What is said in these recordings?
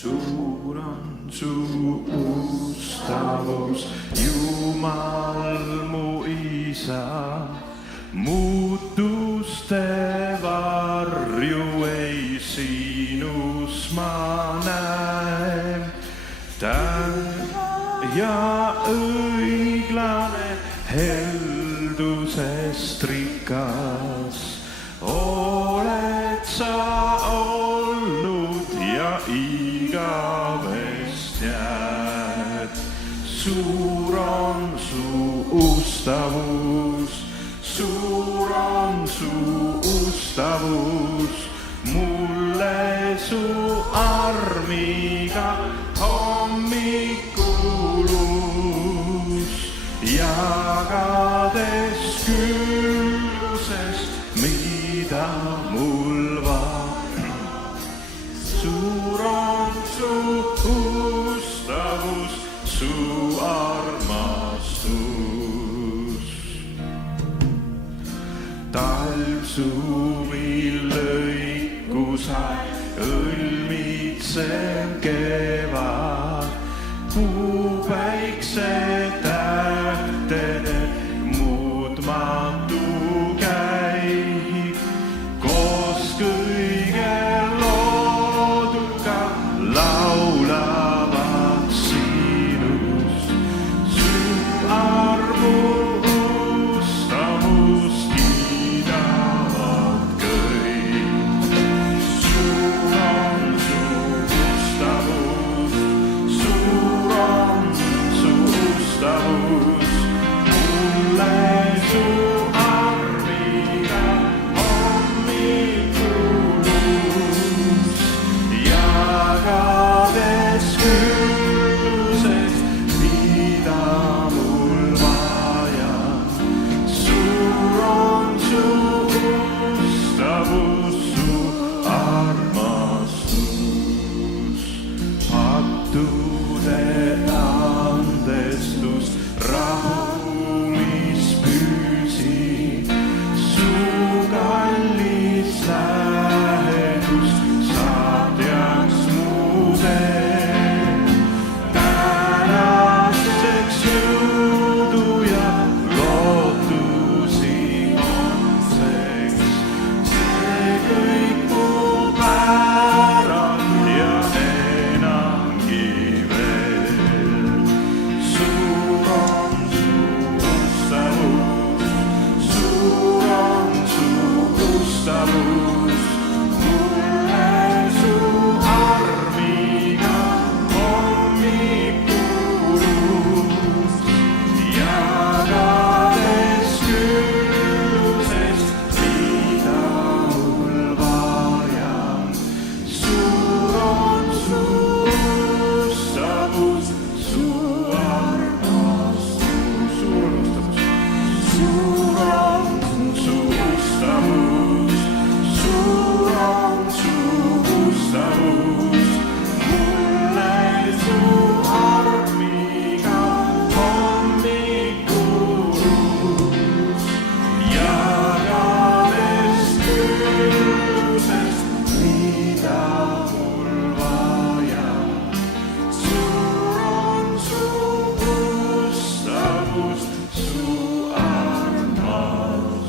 suur on su ustavus, Jumal mu Isa, muutuste varju ei sinus ma näen. Ja õiglane heldusest rikas oled sa olnud ja igavest jääd. Suur on su ustavus, suur on su ustavus, mulle su armiga hommikulus, jagades küllusest, mida mul vaja. Suur on su ustavus, su armastus. Talv, suvi, lõikusaeg, õlmitsev kevad, kuu päikse tähtede muutmatu käib, koos kõige looduga laulavad sinust. Su armustavust kiidavad kõik. Suur on su ustavus, suur on su ustavus, mulle su armiga hommikulus, jagades küllusest, mida mul vaja. Suur on su ustavus, su armastus, pattude andestus, rahu, mis püsib, su kallis lähedus saatjaks mu teen. Tänaseks jõudu ja lootusi homseks, see kõik mu pärand ja enamgi veel. Suur on su ustavus, suur on su ustavus, mulle su armiga hommikulus, jagades küllusest, mida mul vaja. Suur on su ustavus, su armastus, suur on su ustavus, suur on su ustavus, mulle su armiga hommikulus, jagades küllusest, mida mul vaja. Suur on su ustavus, su armastus.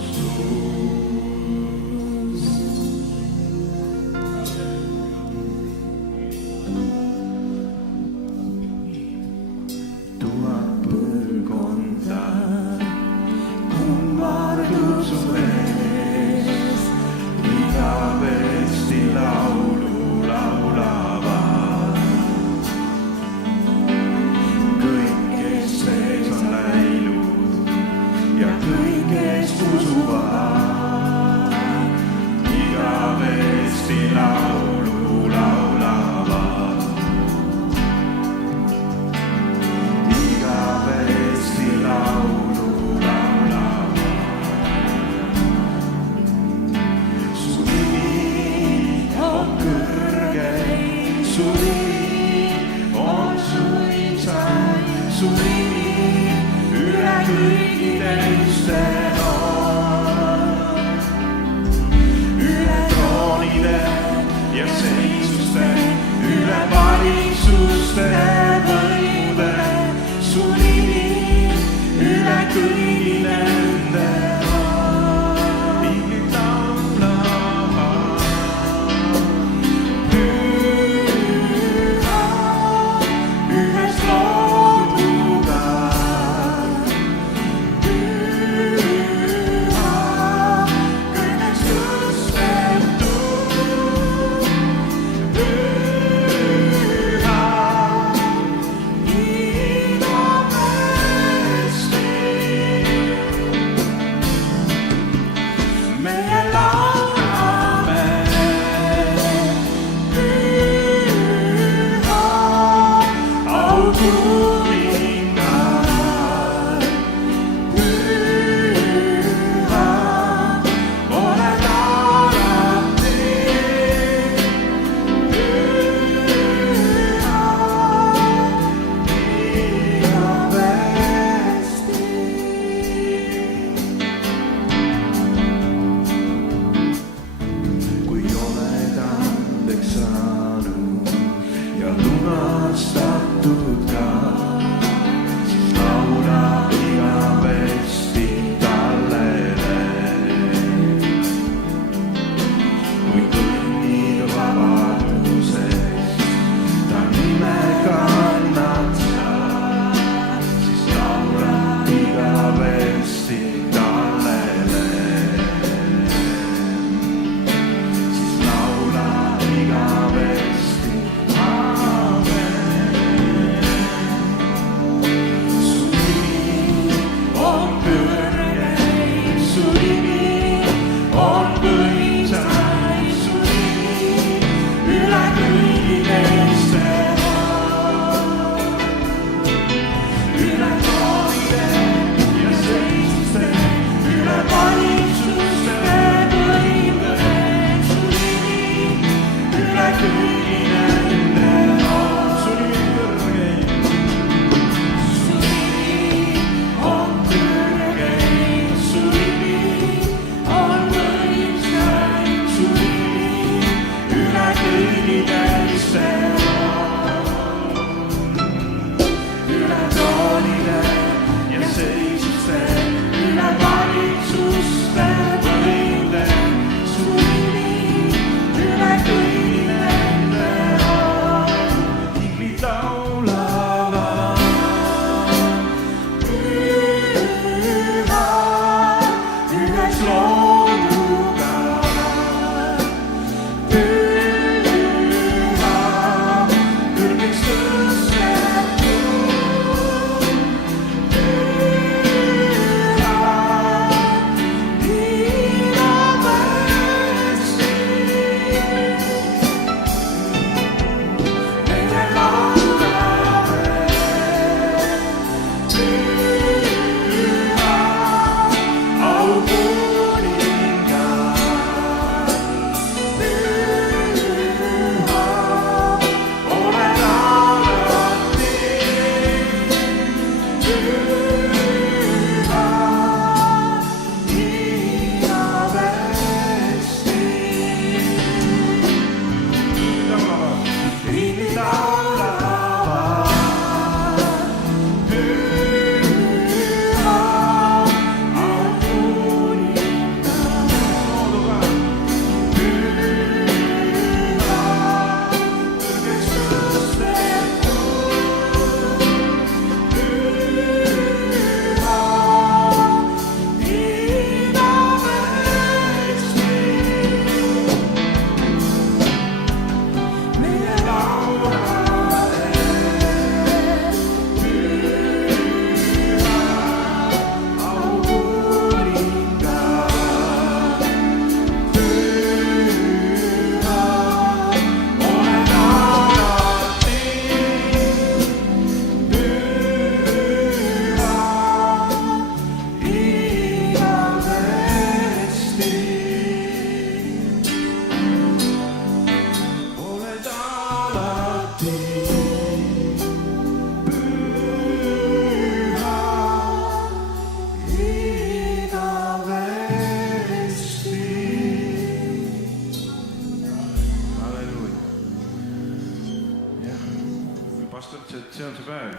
see on see päev,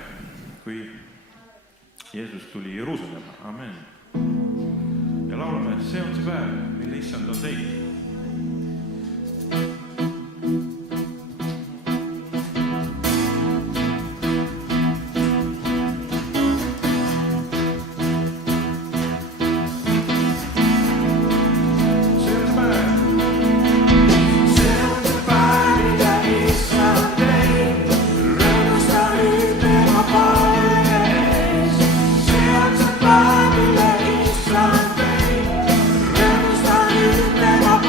kui Jeesus tuli Jeruusalemma, amen. Ja laulame, see on see päev, mille issand on teinud. Rõõmustan nüüd tema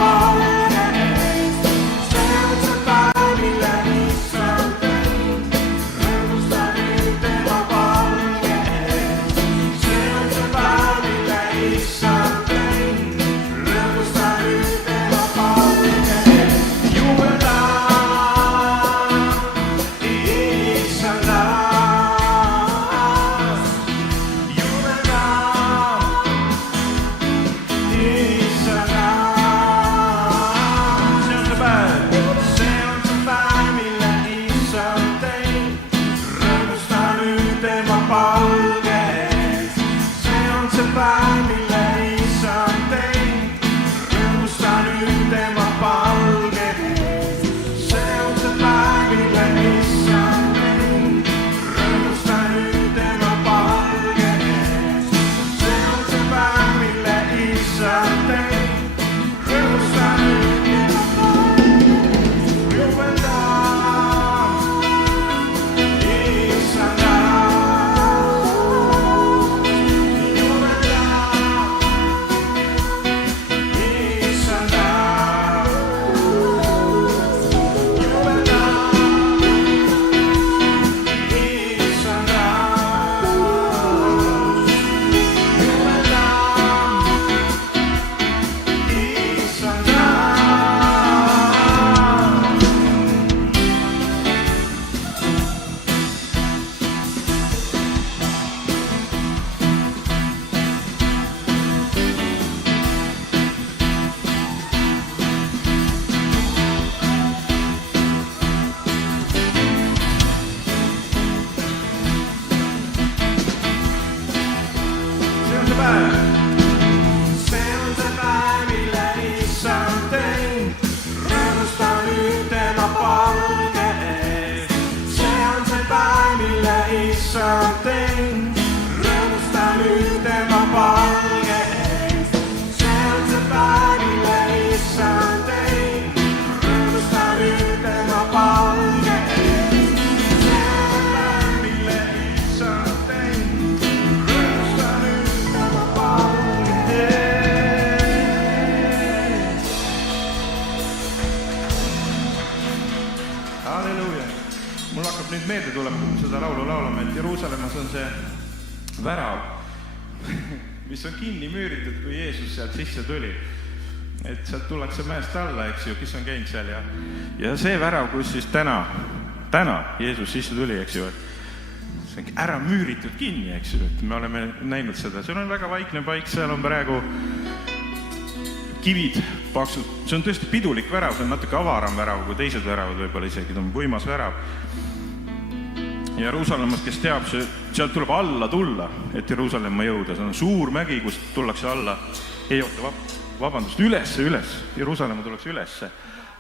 päev. See on see päev, mille Issand teinud. Rõõmusta nüüd tema palge ees. See on see päev, mille Issand teinud. Rõõmusta nüüd tema palge ees. See on see päev, mille Issand teinud. Rõõmusta nüüd tema palge ees. See on see päev, mille Issand teinud. Rõõmusta nüüd tema palge ees. Halleluuja. Mul hakkab nüüd meelde tulema, kui me seda laulu laulame, et Jeruusalemmas on see värav, mis on kinni müüritud, kui Jeesus sealt sisse tuli. Et sealt tullakse mäest alla, eks ju, kes on käinud seal ja see värav, kus siis täna Jeesus sisse tuli, eks ju, see on ära müüritud kinni, eks ju, et me oleme näinud seda. See on väga vaikne paik, seal on praegu kivid paksud. See on tõesti pidulik värav, see on natuke avaram värav kui teised väravad, võib-olla isegi, ta on võimas värav. Jeruusalemmas, kes teab, sealt tuleb alla tulla, et Jeruusalemma jõuda. See on suur mägi, kust tullakse alla. Ei oota, vabandust, üles. Jeruusalemma tullakse ülesse.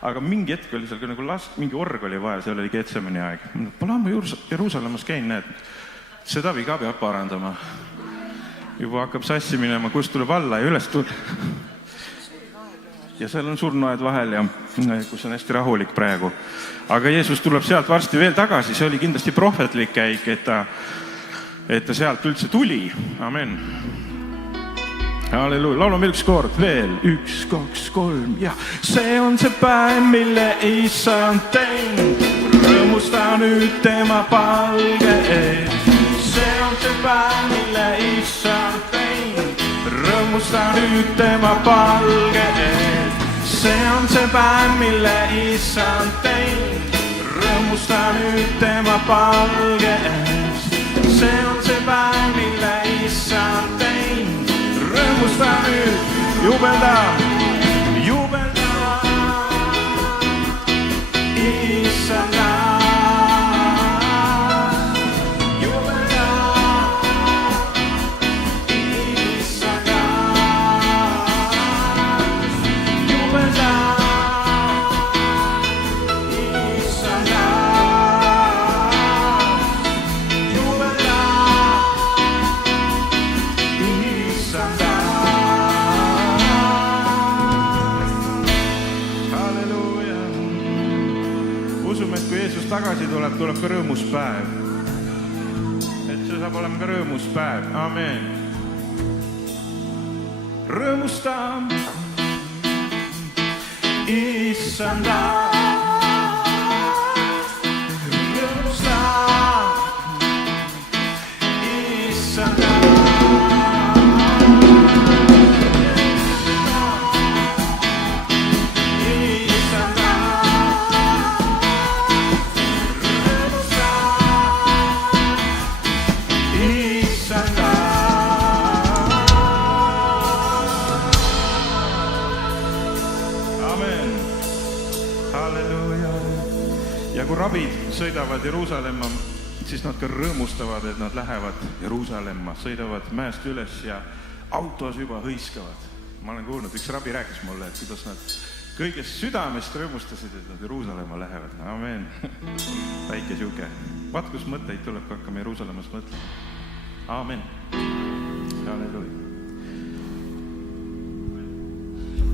Aga mingi hetk oli seal nagu mingi org oli vaja, see oli Getsemani aeg. Pole ammu Jeruusalemmas käin, näed. Seda viga peab parandama. Juba hakkab sassi minema, kust tuleb alla ja üles tulla. Ja seal on surnuaed vahel, ja kus on hästi rahulik praegu. Aga Jeesus tuleb sealt varsti veel tagasi, see oli kindlasti prohvetlik käik, et ta sealt üldse tuli. Amen. Halleluuja. Laulame üks kord veel. 1, 2, 3 ja see on see päev, mille Issand teinud. Rõõmusta nüüd tema palge ees. See on see päev, mille Issand teinud. Rõõmusta nüüd tema palge ees. See on see päev, mille Issand teinud. Rõõmusta nüüd tema palge ees. See on see päev, mille Issand teinud. Rõõmusta nüüd, jubelda. Issanda. Tagasi tuleb ka rõõmus päev. Et see saab olema ka rõõmus päev. Amen. Rõõmusta Issanda. Rõõmusta Issanda. Ja kui rabid sõidavad Jeruusalemma, siis nad ka rõõmustavad, et nad lähevad Jeruusalemma, sõidavad mäest üles ja autos juba hõiskavad. Ma olen kuulnud, üks rabi rääkis mulle, et kuidas nad kõigest südamest rõõmustasid, et nad Jeruusalemma lähevad. Amen. Väike siuke. Vaat kus mõtteid tuleb, kui hakkame Jeruusalemmas mõtlema. Amen. Halleluuja.